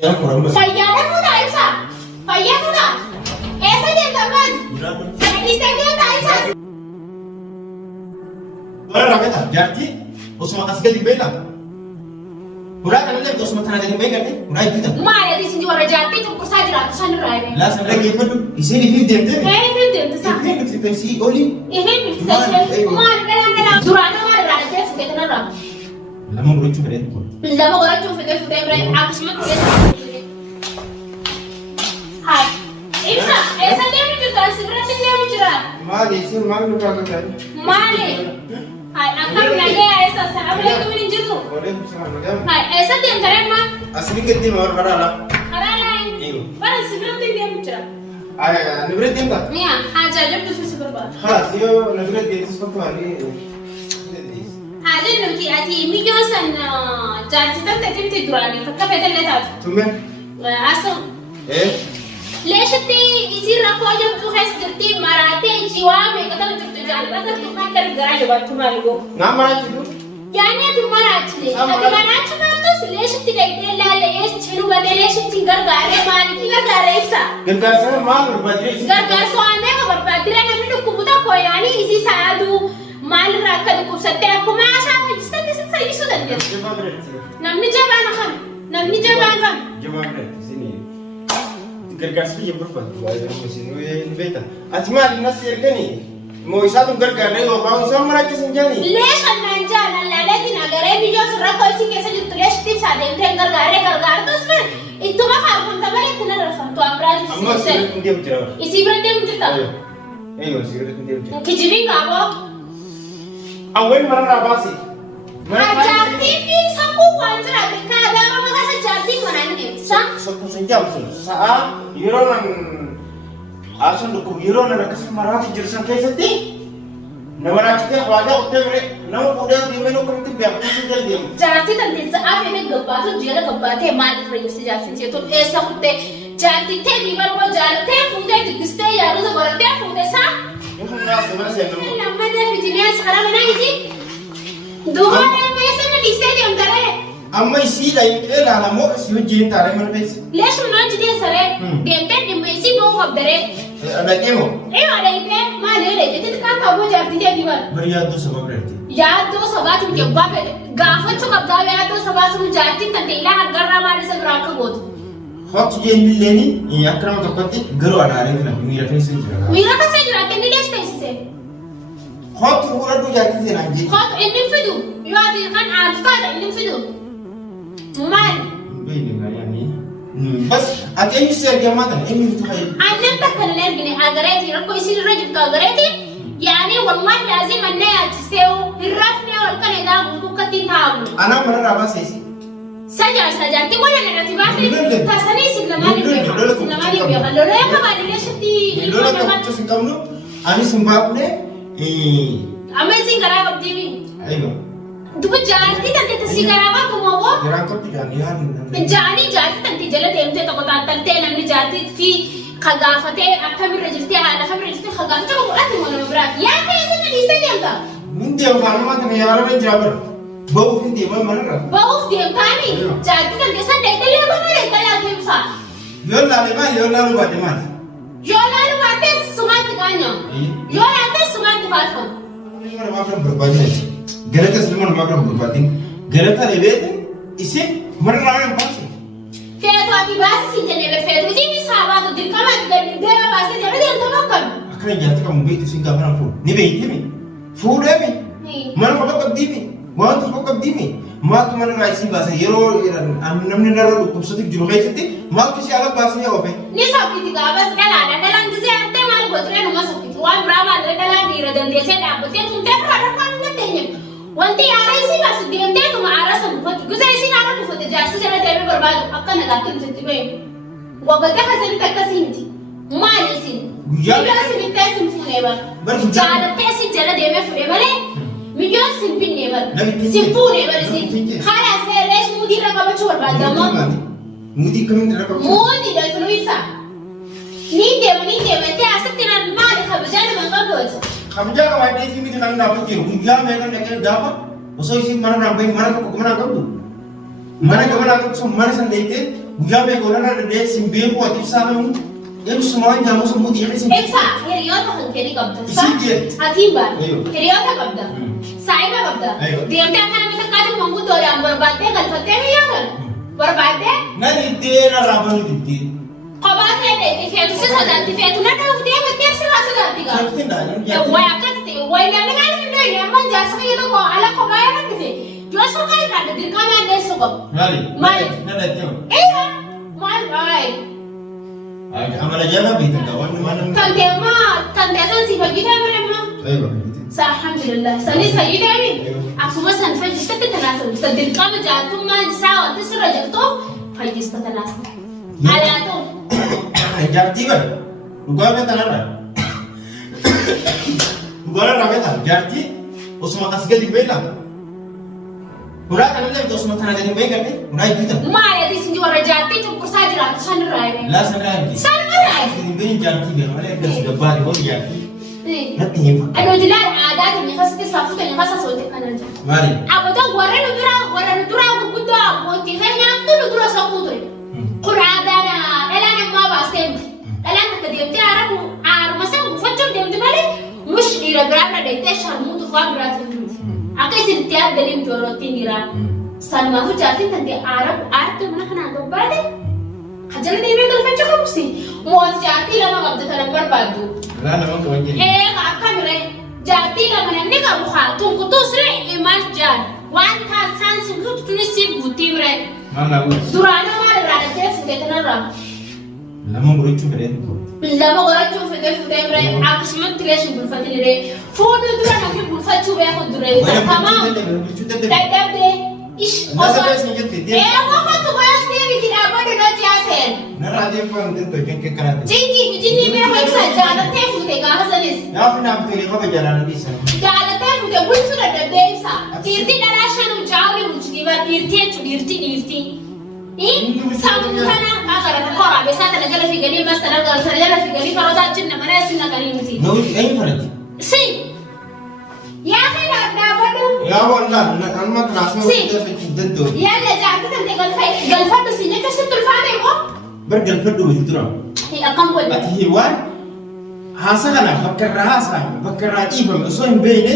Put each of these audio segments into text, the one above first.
Ya kurang bas. Fayyada fuudha ibsa. Fayyadudha. Eessa deemta ammaan? Dhiistee deemta ibsa. Bara rakata jaartii osuma as gadi beela. Uraa kanallee osuma kana gadi beekate uraa itti ta'a. Maali isin warra jaartii cunqursaa jiraatu san irraa hime. Laasa dhaggeeffadhu isiin ifiif deemtee. Ifiif deemte saa. Ifiin dhufte sii olii. Ifiif dhufte maali galaan duraanuu maal irraa dhagee fute kanarraa. Lama godhachuu fedhee tokko. Lama godhachuu fedhee futee bira akkasumatti geessu. Hai. Ibsa eessa deemu jirtu as biratti deemu jira. Maali isiin maal nurraa gaggaadha? Maali? Hai akkam nagee eessa salaam alaikum hin jirtu. Waalaikum salaam nagam. Hai eessa deemta remma? Asli gadi mawar harala. Harala. Iyo. Bara sibirratti deemu jira. Aya nibret deemta? Mi'a ajaa'ibtu si barbaada. Ha siyo nibret deemtis fakku ani. Haalli nuti ati miyyoo san jaalchitan tajjibti duraanii fakka fedhallee taatu. Tumme? Asoo. Eh? Leeshatti isin rakkoo jirtu keessa jirti maraatee jiwaa meeqatan jirtu jaalladha tuqaa gargaraa jabaattu maaligoo. Naa maraachitu? Yaani ati maraachile. Ati maraachi baattus leeshatti dhaqxee laalee eessinu balee leeshatti gargaaree maaliif gargaaree ibsa? Gargaarsa maal barbaadee? Gargaarsa waan meeqa barbaadire namni dhukkubu tokko yaani isii saaduu maalirraa akka dhukkubsattee akkuma haasaa fayyistan isin fayyisuu dandeessu. Jabaa biratti. Namni jabaan kam? Namni jabaan kam? Jabaa biratti isin gargaarsa biyya barbaadu baay'ee isin hin beektan. Ati maal nas erganii? Moo isaatu gargaaree yookaan isaan maraachisan jaanii? Leeshan naan jaalan laaleetiin agaree biyyoo sirra koosii keessa jirtu leeshatti ibsaa deemtee gargaaree gargaartus fir ittuma faarfamta malee itti narrafamtu ambiraati Amma sibiirri hin deemu jira. isii bira deemu jirta. Eeyyoo sibiirri hin deemu jira. Kijibiin qaaboo. Awween mararraa baasi. Jaartii fi sammuu waan jiraate kaadama maqasa jaartii manaa hin deemsa. Sun jaamsun sa'a yeroo nan aarsan dhukkubu yeroo nan akkasuma maraati jiru san keessatti nama raachitee waadaa uttee bire nama fuudhee deemee akkamitti beekamtii jala deemu. Jaartii tanteessa afeemee gabbaatu jala gabbaatee maal irra jirti jaartiin jechuun eessa kuttee jaartii tee diimarmoo jaalattee fuutee diggistee yaadota barattee fuutee saa. Lammadee fitiniyaas karaa manaa iti. Duuba meeshaa dhiistee deemtaree. Amma isiidha hiiqee ilaalamoo si wajjin taaree mana beeksi. Leeshuun hojjetee saree deemtee dhimma isii moo qabdaree. Dhaqee moo? Dhaqee maal jettee xiqqaa kaawwoo jaartii deebii bara. Bari yaaddoo sababa biratti. Yaaddoo sabaatiin jabbaa fedhe gaafachuu qabdaa yaaddoo sabaa sun jaartiin tante ilaa hargarraa maal isa biraa akka gootu. Hooti jeenilleen akka nama tokkotti garuu adaaree kana miira keessa jira. Miira keessa jiraate inni leeshu teessise. Hooti fuudhadhu jaartii seenaan jechuudha. Kootu inni fidu yoo ati kan aartifaadha inni fidu. Maali? Bas ati eenyu si argamaa kana eenyu tu hayi. Annan takka hin argine agareeti rakkoo isin irra jirtu agareeti. Yaani wallahi laazim anna yaachisee hin rafne ol kan egaa guutuu kattiin taa'amu. Anaa manarraa baaseesi. Sajaartii wala nadhati baasee taasanii isin lamaan hin beekan. Isin lamaan hin beekan. Lolee akka baadiyyaatti Lola tokkochus hin qabnu anis hin baafne. Amma isin garaa qabdiimi. Ayiwa. Duba jaartii tante tasii garaa qabdu moo? Garaan qabdi jaanii yaadni. Jaartii tante jala deemtee tokko taattaltee namni jaartii fi kagaafatee akkamirra jirtee haala kamirra jirtee kagaafatee tokko godhatti moo nama biraati. Yaa ta'e isin dhiistee deemta. Min deemu kaanuma kana yaarame jira bara. Ba'uuf hin deeman manarra. Ba'uuf deemtaani jaartii tante san daldalaa gomaa daldalaa deemsa. Yoo laalee maali yoo laaluu baate maali? Yoo laalu baatee sumaatti qaanya. Yoo laaltee sumaatti faarfamu. Ilma namaa kan barbaadin galatas ilma namaa kan barbaadin galata dhebeetin isin manarraa hin baasu. Feetuati baasii jennee feetu isin saabaatu dirqamaatti gadi gara baasee jala deemta bakkan. Akkana jaartii kan beektu isin gaafa na fuudhu ni beektimi fuudheemi mana qofa qabdiimi wanta qofa qabdiimi maaltu manarraa isin baasa yeroo namni narra dhukkubsatu jiru keessatti maaltu si ala baasee oofe. Ni sokkiti gaafas dhalaadha dhalaan gisee artee maal gootu nama sokkiti waan biraa maal dhalaan dhiira dandeessee dhaabbatee tuntee fira rakkaan hin dandeenye. Wanti aara isin baasu deemtee tuma aara san buufatu gisee isin aara buufate jaarsi jala deemee barbaadu akka nagaatti nuti beeku. Waggaa kasanitti akkasii miti. Maal isin? Miyyoo isin itti isin fuunee bara. Jaalattee isin jala deemee fuudhee malee miyyoo isin binnee bara. Isin fuunee bara isin. Haala seerrees muutii irra qabachuu barbaadamoo. Muutii kamitti irra qabachuu? Muutii dha tunu ibsa. Ni deemtee asitti maali kabajaa nama qabdooti. Kabajaa qabaa dheedhii miti kan dhaabbatu jiru guyyaa meeqan dhaqee gaafa osoo isin mana naan bahin mana tokko mana qabdu. Mana gabana qabdu mana san deemtee Guyyaa beekoonaa danda'ee sin beeku ati ibsaa kamuu ibsuma waan jaamu sammuu xiyyeeffate sin Ibsa hiriyoota kan kennii qabda. Isin jee. Atiin baala. Ayyo. Hiriyoota qabda. Saayiba qabda. Ayyo. Deemtee akkana mita kaatu manguddoodhaan barbaaddee galfattee biyyaa kana. Barbaaddee nan iddee narraa banuu diddee. kophaa ta'e dheedhii feetu si sodaatti feetu na dhooftee battee sirraa sodaatti gaa. Jaalattiin daa'imni jaalattiin. Way akkatti way namni maal hin beekne amma jaarsa kiyya tokko ala kophaa yoo rakkise yoo suuqa irraa dirqama addeessu qabu. Maali? Maali? Nana itti hima. Eeyaa maal baay'ee. Amala jaalaa beektan gaa waan nama namni. Kan teessan si fayyitee malee Ayyo. Sa alhamdulillah sanis fayyitee mi akkuma san fayyistatti tanaasalu sa dirqama jaatummaa isaa wanti sirra jirtuuf fayyista tanaasalu. Alaatu. Jaartii bara dhugaa beektan irraa. Dhugaa irraa beektan jaartii osuma as gadi beektan. Uraa kanallee osuma kana gadi beektan uraa itti tan. Maali isin warra jaartii cunqursaa jiraatu san irraa jedhee. Laa sanaa itti. San irraa. Isin beekni jaartii beektan malee akkas gabbaadhe hojii jaartii. Natti himu. Adooti aadaatiin nyakasatti saafuuta nyakasa soote kanan jira. Maali? Abota warra nu duraa gurguddoo abbootii keenyaatu nu dura sammuu ture. Kun aadaadha dhalaan ammaa baastee miti. Dhalaan akka deemtee haaruma san uffachuuf deemte malee mush dhiira biraa irra deemtee sharmuutu waan biraatiin miti. Akka isin itti addaliin joorrottiin dhiiraa. Sanumaafuu jaartiin tante aarti mana kanaan gabbaate. Kajala deemee galfachuu qabusi. Mooti jaartii lama qabda kana barbaaddu. Laa nama qaban jenni. Akkamire jaartii lama namni qabu haa tunkutuu siree imaal jaan waan taasisaan sirriitu tunis siif guutii bire. Maal naa godhu? Duraanuu maal irraa dhattee fuutee kanarraa? Lama godhachuu fedhee. Lama godhachuu fedhee fuutee bire akkasumatti illee sin bulfatinire fuudhuu dura namni bulfachuu beeku dure tamaa dadhabdee ish osoo waqatu goyaas deemiti dhaabbatu lojii haaseen. Narraa deemuun danda'u jechuun kanaati. Jinkii fi jinnii bira ibsa jaalattee fuute gaafa sanis. Gaafa naaf ta'e qaba jaalala dhiisan. Jaalattee fuute bulchuu dadhabdee ibsa. Dhiirtii dhalaa shanuu jaawni bulchiti bara dhiirtii jechuun dhiirtii. Sammuu kana kaakara koraa beesaa tana jala fiiganii mas tana jala fiiganii faroota achiin nama reessi naqanii miti. Nawwi eenyu farati? Si. Yaa fi dhaabbadhu. Yaa wallaan amma kanaasuma hojii fechuu danda'u. Yaada jaartii tante galfadhu si jecha si tulfaate immoo. Bar galfadhu miti dura. Akkam godhe. Ati waan haasa kana bakka irraa haasaa bakka irraa dhiifame osoo hin beekne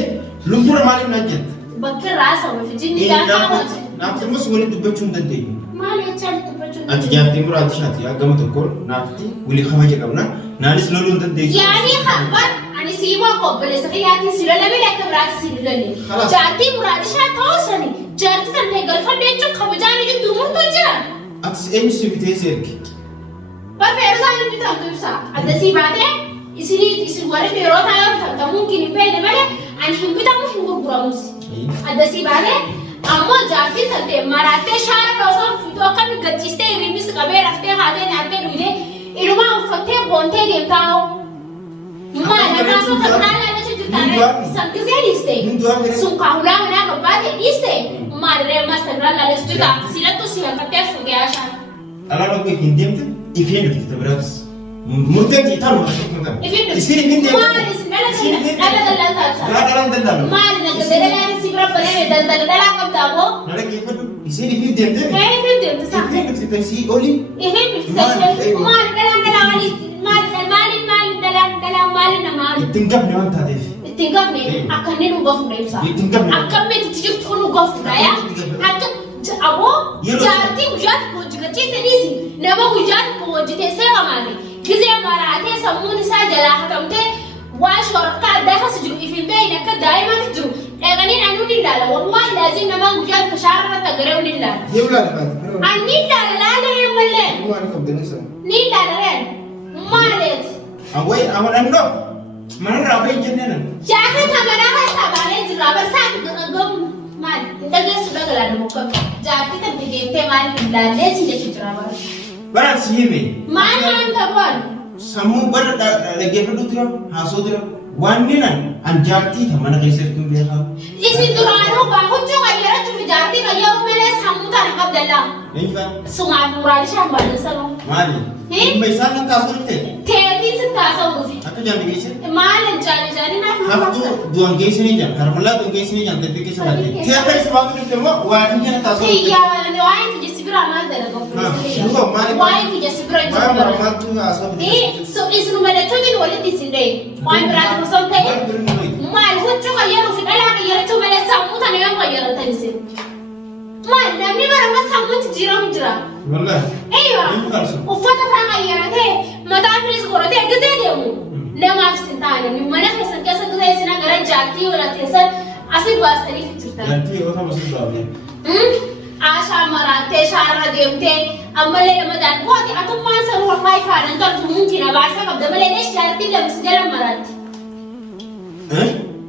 lubbura maaliif na jetta? Bakka irraa haasawame fi jinni gaafa hawwatu. Naaf ammas waliin dubbachuu hin dandeenyu. Maal jechaa dubbachuu Ati jaartiin biraati shaati gama tokkoon naafti walii kabaja qabna naanis loluu hin dandeessu. yaani habbar ani siima qobboleessa xiyyaatiin si lolamee akka biraatti si lolame. Khalas. Jaartii muraadishaa ta'uusani jaartii tante galfadhu jechuun kabajaan iyyuu duumurtuu jira. Ati eenyu si bitee si erge? Barfeeru isaan inni bitamtu ibsa. Addasii baatee isin warri beerotaa yoo bitamtamuun kin hin beekne malee ani hin bitamu hin gurguramus. Addasii baatee ammoo jaartii tante marattee shaara dhoosoo fiituu akkami gachiistee hiriibnis qabee raftee haatee nyaattee dhuyitee ilumaa uffattee boontee deemtaa hoo. Maal nagaasoo kan biraa yaadacha jirtaane sakkisee dhiiste. Sun kaahulaa manaa gabbaate dhiiste. Maaliree ammas kan biraa laaleessu jira. Silattuu si hanqattee fuudhee ashaan. Alaa dhaqee hin deemte ifee dhufte tabiraas. Murteen xiitaan waan tokko Ifin dhufte. Isin hin deemte. Maal isin dhala dallaan taasisaa? Dhalaan daldaalu. Maal nagadeelaan si bira balee daldala qabdaa moo? Nala keeffadhu isin ifin deemte. Ifin deemte saa. Ifin dhufte taksii olii. Ifin dhufte maal dalaan maali namaa? Ittiin gabne waan taateef. Ittiin gafne akka inni nu gafuudha ibsa. Ittiin gafne. Akkamitti itti jirtu kun nu gafuudha yaa? Akka aboo jaartii guyyaatti hojjechiisaniisi nama guyyaatti hojjetee maali? Gizee maraatee sammuun isaa jalaa hatamtee waan shororkaa addaa keessa jiru ifin beeyne akka daa'imaatti jiru dheeqanii dhaanuu ni ilaala. Walumaa ilaaziin namaan guyyaatti kashaara irratti agaree ni ilaala. Deemu laala baate. Ani ni ilaala laalee mallee. Waan qabdanisa. Ni ilaala reen. Maaleeti. Awwai amanandoo. Manarraa bahee jennee nan. Jaartii kamanaa keessaa baanee jirra. Barsaati gagagamu maali? Dhageessu dhagalaa dhamukkam. Jaartii kan deemtee maaliif hin laallee si jechu jira bara. Baraan si hime. Maal waan qabuun? Sammuu bara dhaggeeffadhu tura haasoo tura. Waan nan an jaartii kan mana keessatti hin beekaa. Isin duraanuu baa huccuu qayyarachuuf jaartii qayyaruu malee sammuu taana qabdallaa. Eenyufaa? Sumaaf muraadishaan baaduu sanuu. Maali? Dhimma isaan nan taasoo dhufte. Teetiin si taasa'u dhufi. Akka jaanni geesse. Maal hin jaani naaf Haftuu du'an geessanii jaan harmallaa du'an geessanii jaan dadhabbii keessa baate. Teessa isa baatu dhufte immoo waan hin jenne taasoo dhufte. Xiyyaa waan itti jirsi برا ما أدري شنو مالك؟ واين في جس برا ما مرمت أصلا إيه سو إسمه ملتوني ولدي سيدي واين برا تصل تاني ما هو شو غيروا في العلاقة غيرتوا ملأ سامو ثاني يوم غيروا تاني ما نامني برا ما سامو تجيرهم جرا والله أيوة وفترة غيرته ما تعرف قرته قديمه لا ما في سنتانه من ملك بس كذا كذا سنة غير جاتي ولا تيسر أصيب باستري في ترتان جاتي وثا مسلم دابي عشان مرات شهر ديمتي أما لما دان بودي أتوم ما سرور ما يفعلن ترى ممكن أبعثها قبل ما ليش جاتي لما سجل مرات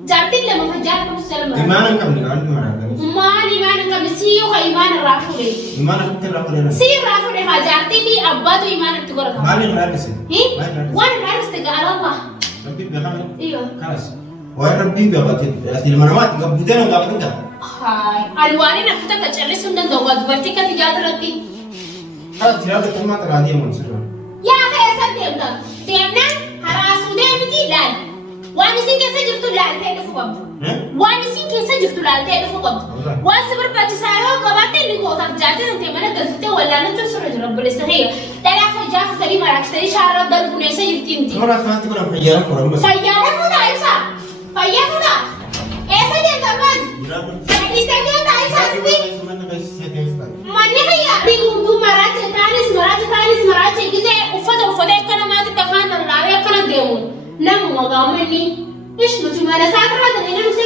جاتي لما فجأة كم سجل مرات إيمانك كم نقول مرات ما إيمانك كم سيو كإيمان الرافوري إيمانك كم الرافوري سي الرافوري هجاتي في أباد إيمانك تقول كم مالي غارس وانا غارس تقال الله ربي بيخمن ايوه خلاص وربي بيخمن أصل المعلومات قبل ده نقول كده هاي الواني نفتح كجري سندن دوّد برتي كتجات رتي خلاص ترى كلمة ترى دي منصور يا أخي أصدق ده تيمنا هراسو ده بتي لان وأنا سين كيسة جبتو لان تاني فوق وأنا سين كيسة جبتو لان تاني فوق وأصبر بتسايو كبارتي اللي قوة تجاتي أنت منا قلتي ولا أنت سرج رب الاستهيا لا فجأة فتري مرات تري شهر دار بنيسة جبتي أنت مرات ما تقول فيا فرم بس فيا فودا إيسا فيا فودا إيسا جن كمان إيسا جن إيسا سبي ماني هيا بيقولوا مرات كذا وفدا كنا ما تتكلم لا يا كنا ديمون نمو مقامني إيش نتمنى ساعة ما تدري نمسي